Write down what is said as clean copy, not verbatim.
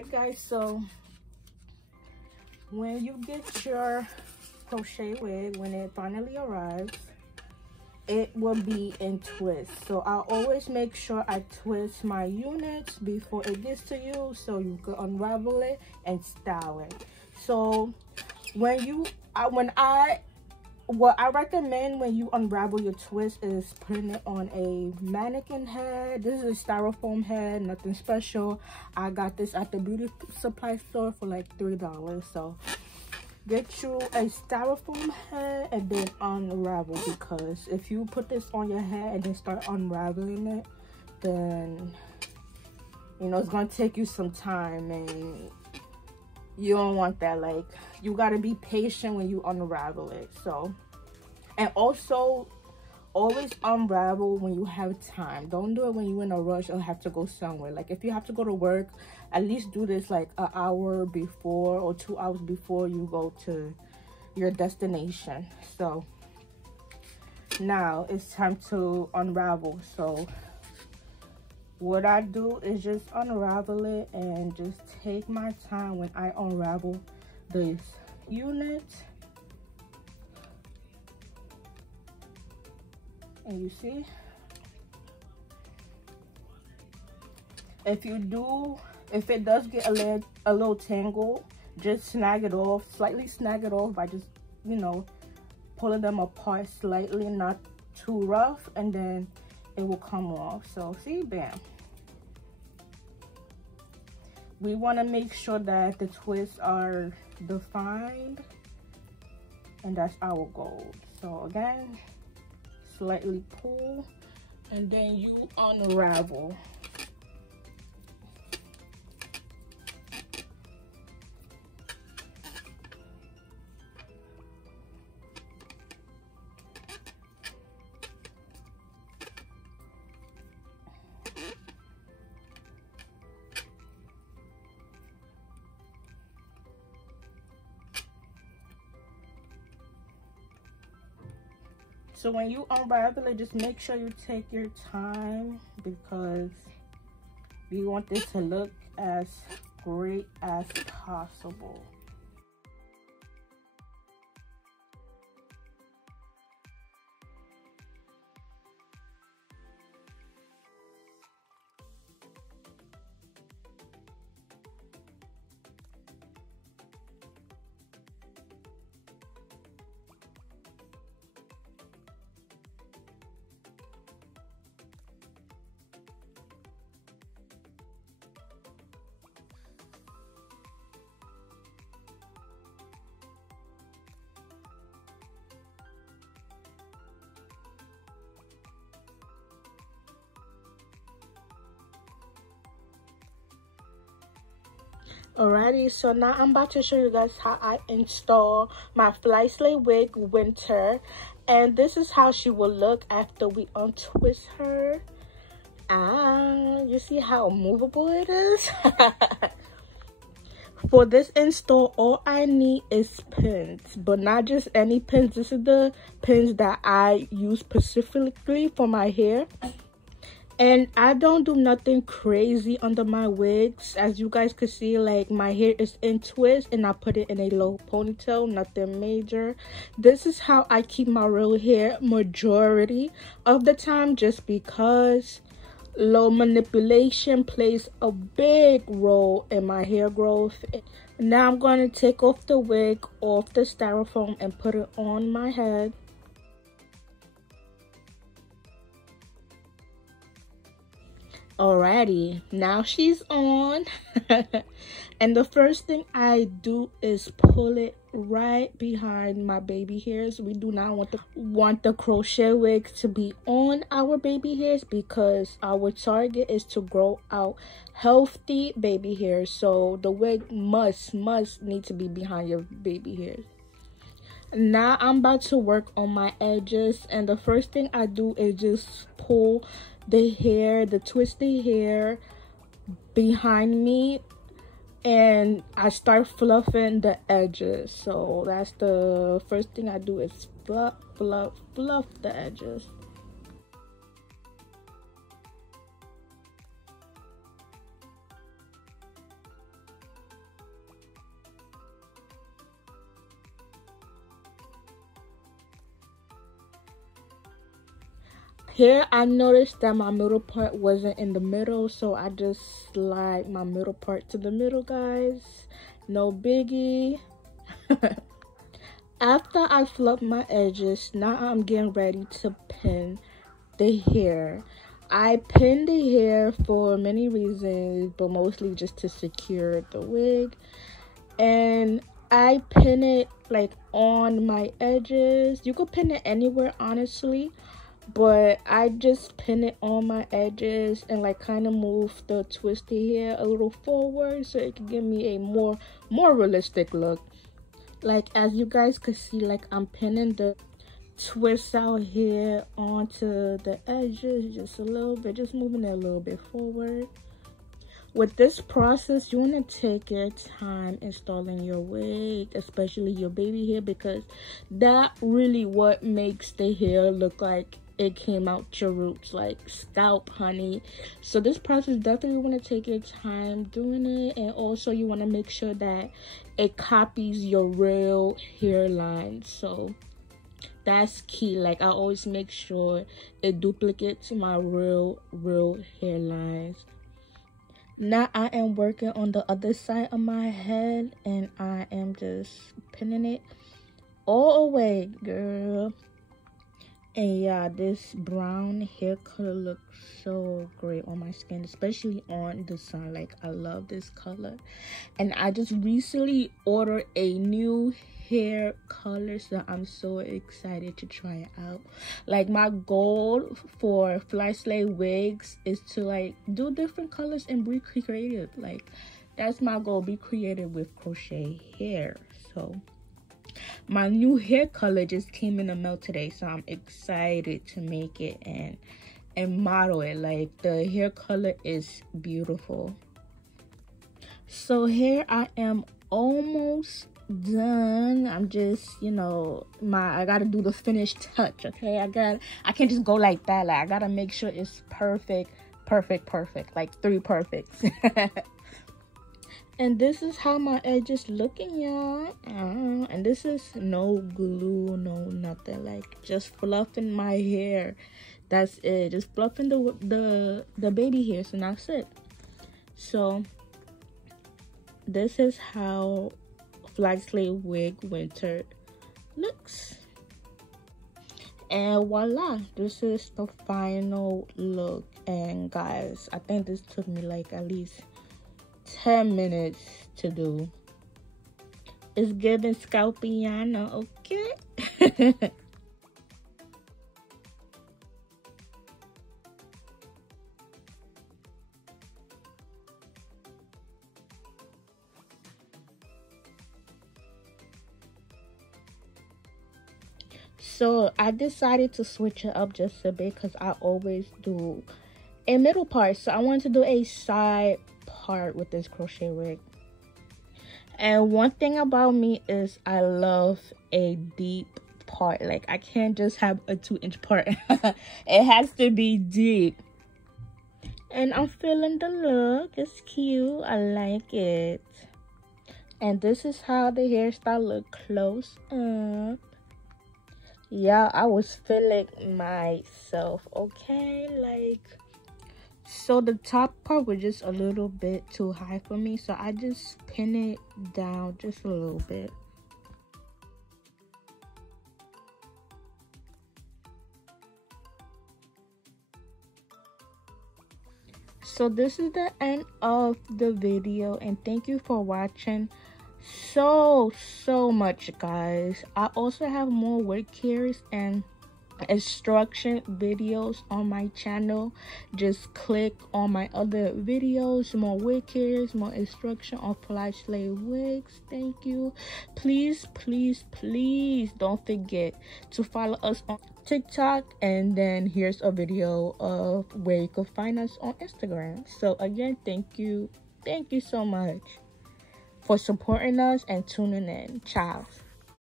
Alright guys, so when you get your crochet wig, when it finally arrives, it will be in twists. So I always make sure I twist my units before it gets to you, so you can unravel it and style it. So what I recommend when you unravel your twist is putting it on a mannequin head. This is a styrofoam head, nothing special. I got this at the beauty supply store for like $3. So get you a styrofoam head and then unravel, because if you put this on your head and then start unraveling it, then you know it's gonna take you some time, and you don't want that. Like, you got to be patient when you unravel it. So, and also always unravel when you have time. Don't do it when you're in a rush or have to go somewhere. Like, if you have to go to work, at least do this like an hour before or 2 hours before you go to your destination. So now it's time to unravel. So what I do is just unravel it and just take my time when I unravel this unit. And you see, if it does get a little tangled, just snag it off, slightly snag it off by just, you know, pulling them apart slightly, not too rough, and then it will come off. So see, bam. We want to make sure that the twists are defined, and that's our goal. So again, slightly pull and then you unravel. So when you unravel it, just make sure you take your time, because we want this to look as great as possible. Alrighty, so now I'm about to show you guys how I install my FlySlay Wig Winter, and this is how she will look after we untwist her. You see how movable it is? For this install, all I need is pins, but not just any pins. This is the pins that I use specifically for my hair. And I don't do nothing crazy under my wigs. As you guys can see, like, my hair is in twist and I put it in a low ponytail, nothing major. This is how I keep my real hair majority of the time, just because low manipulation plays a big role in my hair growth. Now I'm going to take off the wig off the styrofoam and put it on my head. Alrighty, now she's on. And the first thing I do is pull it right behind my baby hairs. We do not want the crochet wig to be on our baby hairs, because our target is to grow out healthy baby hairs. So the wig must need to be behind your baby hairs. Now I'm about to work on my edges, and the first thing I do is just pull the hair, the twisted hair behind me, and I start fluffing the edges. So that's the first thing I do, is fluff the edges. Here I noticed that my middle part wasn't in the middle, so I just slide my middle part to the middle, guys. No biggie. After I fluff my edges, now I'm getting ready to pin the hair. I pin the hair for many reasons, but mostly just to secure the wig. And I pin it like on my edges. You could pin it anywhere, honestly, but I just pin it on my edges and like kind of move the twisty hair a little forward so it can give me a more realistic look. Like, as you guys could see, like I'm pinning the twist out hair onto the edges just a little bit, just moving it a little bit forward. With this process, you want to take your time installing your wig, especially your baby hair, because that really what makes the hair look like it came out your roots, like scalp, honey. So this process, definitely want to take your time doing it, and also you want to make sure that it copies your real hairline. So that's key. Like, I always make sure it duplicates my real hairlines. Now I am working on the other side of my head, and I am just pinning it all away, girl. And yeah, this brown hair color looks so great on my skin, especially on the sun. Like, I love this color. And I just recently ordered a new hair color, so I'm so excited to try it out. Like, my goal for FlySlay Wigs is to like do different colors and be creative. Like, that's my goal, be creative with crochet hair. So my new hair color just came in the mail today, so I'm excited to make it and model it. Like, the hair color is beautiful. So here I am, almost done. I'm just, you know, I gotta do the finished touch. Okay, I can't just go like that. Like, I gotta make sure it's perfect, like 3 perfects. And this is how my edge is looking, y'all. And this is no glue, no nothing. Like, just fluffing my hair. That's it. Just fluffing the baby hair. So that's it. So this is how FlySlay Wig Winter looks. And voila, this is the final look. And guys, I think this took me like at least 10 minutes to do. It's giving Scalpiana, okay? So I decided to switch it up just a bit because I always do a middle part. So I wanted to do a side part with this crochet wig. And one thing about me is I love a deep part. Like, I can't just have a 2-inch part. It has to be deep. And I'm feeling the look. It's cute. I like it. And this is how the hairstyle look close up. Yeah, I was feeling myself, okay? Like, so the top part was just a little bit too high for me, so I just pin it down just a little bit. So this is the end of the video, and thank you for watching so much, guys. I also have more wig cares and instruction videos on my channel. Just click on my other videos, more wig cares, more instruction on FlySlay Wigs. Thank you. Please don't forget to follow us on TikTok, and then here's a video of where you can find us on Instagram. So again, thank you so much for supporting us and tuning in. Ciao.